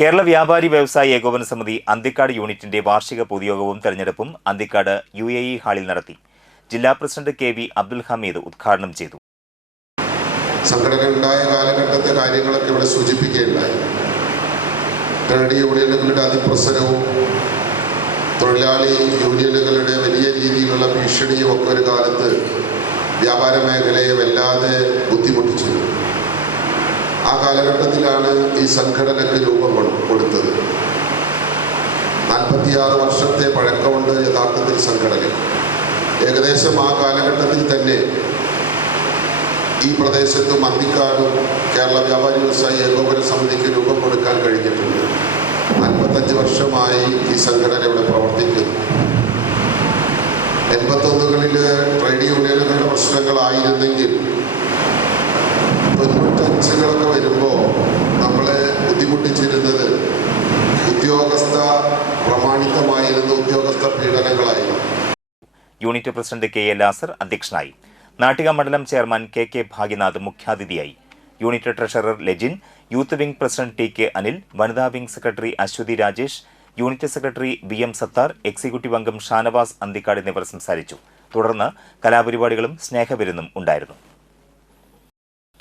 കേരള വ്യാപാരി വ്യവസായി ഏകോപന സമിതി അന്തിക്കാട് യൂണിറ്റിന്റെ വാർഷിക പൊതുയോഗവും തെരഞ്ഞെടുപ്പും അന്തിക്കാട് UAE ഹാളിൽ നടത്തി. ജില്ലാ പ്രസിഡന്റ് KV അബ്ദുൽ ഹമീദ് ഉദ്ഘാടനം ചെയ്തു. സംഘടന ഉണ്ടായ കാലഘട്ടത്തെ കാര്യങ്ങളൊക്കെ ഇവിടെ സൂചിപ്പിക്കുകയുണ്ടായി. ട്രേഡ് യൂണിയനുകളുടെ അതിപ്രസരവും തൊഴിലാളി യൂണിയനുകളുടെ വലിയ രീതിയിലുള്ള ഭീഷണിയും ഒക്കെ ഒരു കാലത്ത് വ്യാപാര മേഖലയെ വല്ലാതെ ബുദ്ധിമുട്ടിച്ചു. ആ കാലഘട്ടത്തിലാണ് ഈ സംഘടനയ്ക്ക് രൂപം കൊടുത്തത്. 46 വർഷത്തെ പഴക്കമുണ്ട് യഥാർത്ഥത്തിൽ സംഘടന. ഏകദേശം ആ കാലഘട്ടത്തിൽ തന്നെ ഈ പ്രദേശത്തും അന്തിക്കാടും കേരള വ്യാപാരി വ്യവസായി ഏകോപന സമിതിക്ക് രൂപം കൊടുക്കാൻ കഴിഞ്ഞിട്ടുണ്ട്. 45 വർഷമായി ഈ സംഘടന ഇവിടെ പ്രവർത്തിക്കുന്നു. 81കളിൽ ട്രേഡ് യൂണിയനുകളുടെ പ്രശ്നങ്ങളായിരുന്നെങ്കിൽ 95കളൊക്കെ വരുമ്പോൾ നമ്മളെ ബുദ്ധിമുട്ടിച്ചിരുന്നത് ഉദ്യോഗസ്ഥ പ്രമാണിതമായിരുന്ന ഉദ്യോഗസ്ഥ പീഡനങ്ങളായിരുന്നു. യൂണിറ്റ് പ്രസിഡന്റ് KA ലാസർ അധ്യക്ഷനായി. നാട്ടിക മണ്ഡലം ചെയർമാൻ KK ഭാഗ്യനാഥ് മുഖ്യാതിഥിയായി. Unit treasurer Lejin, youth wing president TK Anil, വനിതാ wing secretary Aswathy Rajesh, unit secretary BM Sathar, executive അംഗം ഷാനവാസ് അന്തിക്കാട് എന്നിവർ സംസാരിച്ചു. തുടർന്ന് കലാപരിപാടികളും സ്നേഹവിരുന്നും ഉണ്ടായിരുന്നു.